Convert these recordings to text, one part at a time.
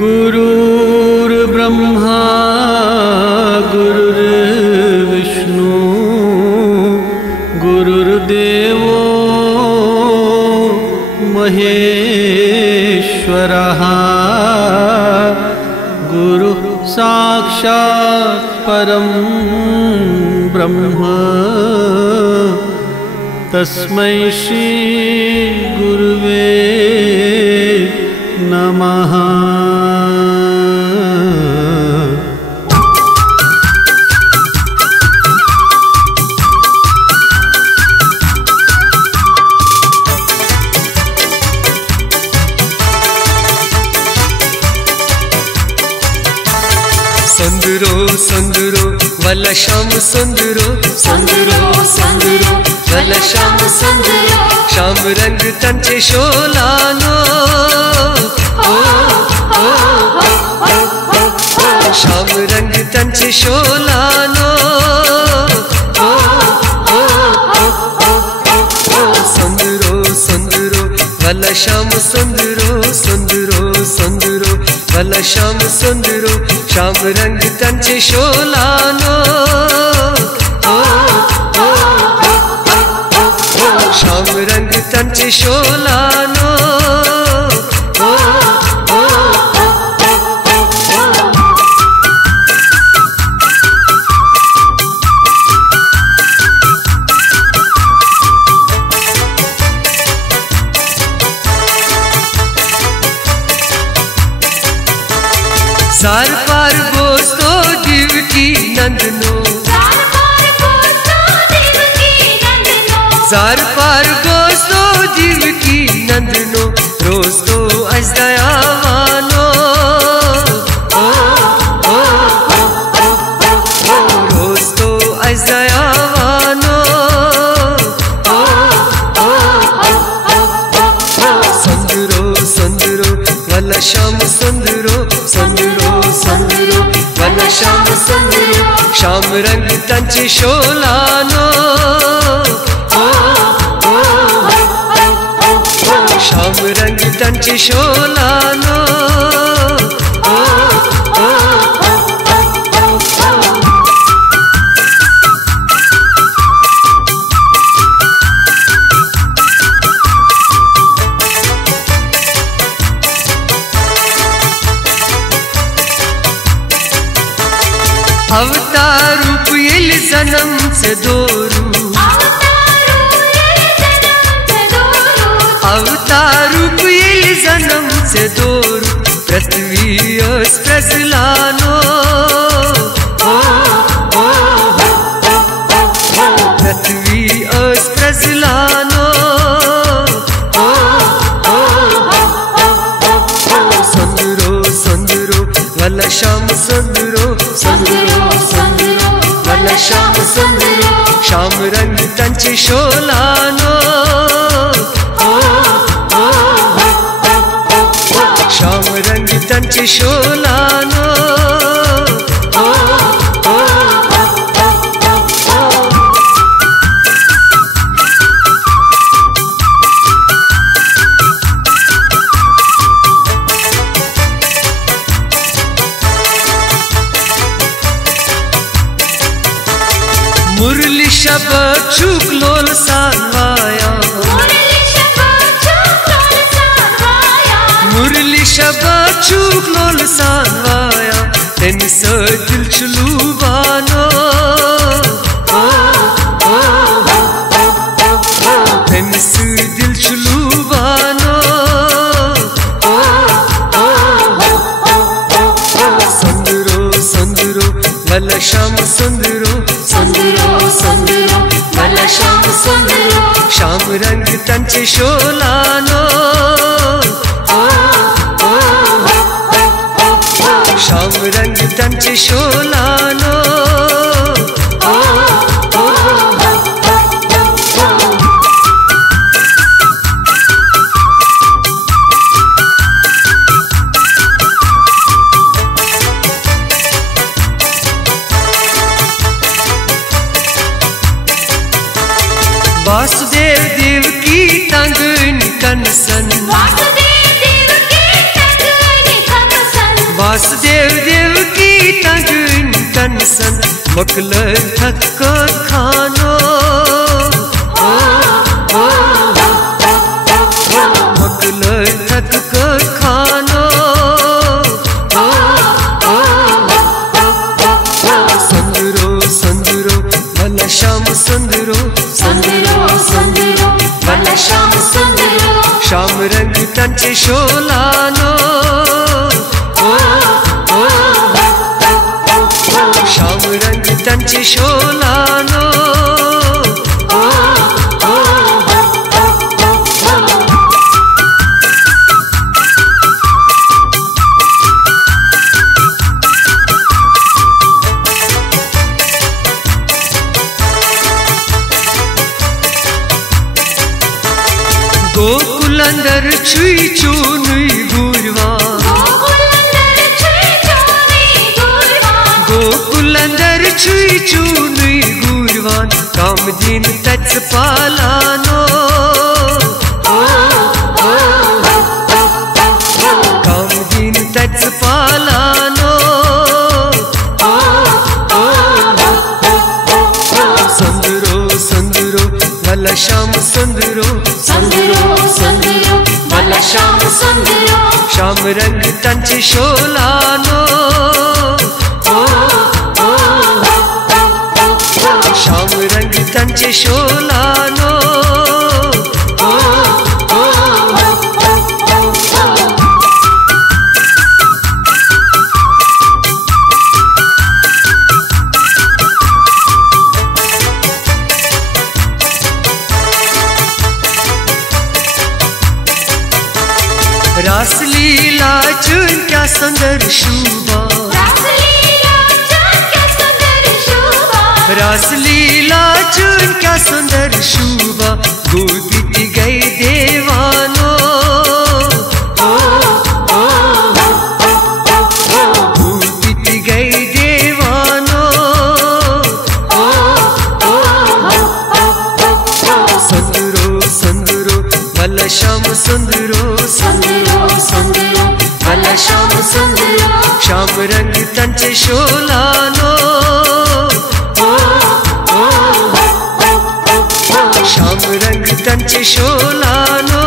गुरुर्ब्रह्मा गुरुर्विष्णु गुरुर्देवो महेश्वरः गुरु साक्षात् परं ब्रह्म तस्मै श्री गुरुवे नमः। सुंदरो सुंदरो वल्ल श्याम सुंदरो सुंदरो सुंदरो वल्ल श्याम सुंदरो श्याम रंग तंचे शोलानो ओ ओ श्याम रंग तंचे शोलानो ओ ओ सुंदरो सुंदरो वल्ल श्याम सुंदरो सुंदरो सुंदरो वल्ल श्याम सुंदरो श्याम रंग तंचे शोलानो ओ ओ श्याम रंग तंचे शोलानो ओ ओ सार पार गोस्तो जीव की नंदनो सार पार गोस्तो जीव की नंदनो सार पार गोस्तो जीव की नंदनो रोज तो अजदयावानो ओ ओ रोज तो अजदयावानो ओ ओ सुंदरो सुंदरो वल्ल श्याम सुंदरो सुंदरो सुंदरो वल्ल श्याम सुंदरो श्याम रंग तंचे शोलानो ओ ओ श्याम रंग तंचे शोलानो ओ ओ अवतार रूप येल जन्म से दोरू अवतार रूप येल जन्म से दोरू पृथ्वी अस प्रजलानो ओ ओ पृथ्वी अस प्रजलानो ओ ओ सुंदरो सुंदरो वल्ल श्याम सुंदरो सुंदरो सुंदरो वल्ल श्याम सुंदरो श्याम रंग तंचे शोलानो ओ ओ श्याम रंग तंचे शोलानो ओ ओ मुरली शब्द चूक लोल सानवाया मुरली शब्द चूक लोल सानवाया तेन से दिल चलूबानो ओ ओ तेन से दिल चलूबानो ओ ओ सुंदरो सुंदरो वल्ल श्याम सुंदरो सुंदरो सुंदरो वल्ल श्याम सुंदरो श्याम रंग तंचे शोलानो ओ ओ श्याम रंग तंचे शोलानो ओ ओ वासुदेव देव की तंग कनसन वासुदेव देव की तंग कनसन मकल थक खानो मकल थक खानो संदरो संदरो भला श्याम संदरो संदरो संदरो भला श्याम संदरो श्याम रंग तंचे शोलानो श्याम रंग तंचे शोलानो गोकुल अंदर छुई चूनुई गुरवा गोकुल अंदर छुई चूनुई गुरवान काम दिन तच पालानो काम दिन तच पालानो संदरो संदरो भला श्याम संदरो संदरो संदरो भला श्याम संदरो श्याम रंग तंचे शोलानो श्याम रंग तंचे शोलानो रासलीला चुन क्या सुंदर शोभा रासलीला चुन क्या सुंदर शोभा गोदी गई देवानो गोदी गई देवानो संदरो संदरो भला श्याम संदरो संदरो संदरो भला श्याम संदरो श्याम रंग तंचे शोलानो श्याम रंग तंचे शोलानो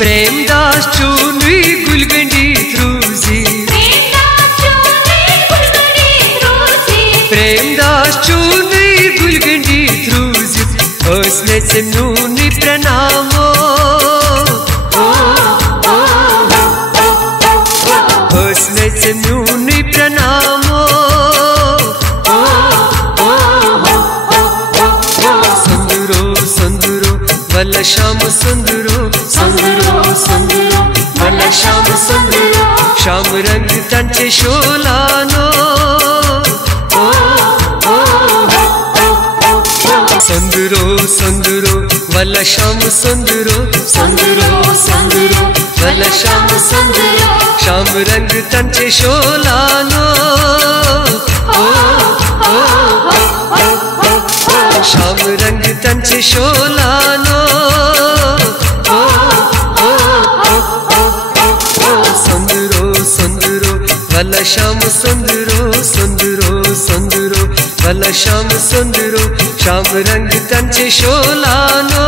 प्रेमदास चूनुई गुलगंडी ध्रुजी प्रेमदास चूनुई गुलगंडी ध्रुजी हंसने से नूनी प्रणामो हंसने से नूनी प्रणामो संदरो संदरो भला श्याम संदरो संदरो संदरो भला श्याम संदरो श्याम रंग तंचे शोलानो संदरो संदरो भला श्याम संदरो संदरो संदरो भला श्याम संदरो श्याम रंग तंचे शोलानो श्याम रंग तंचे शोलानो संदरो संदरो भला श्याम संदरो संदरो संदरो भला श्याम संदरो श्याम रंग तंचे शोलानो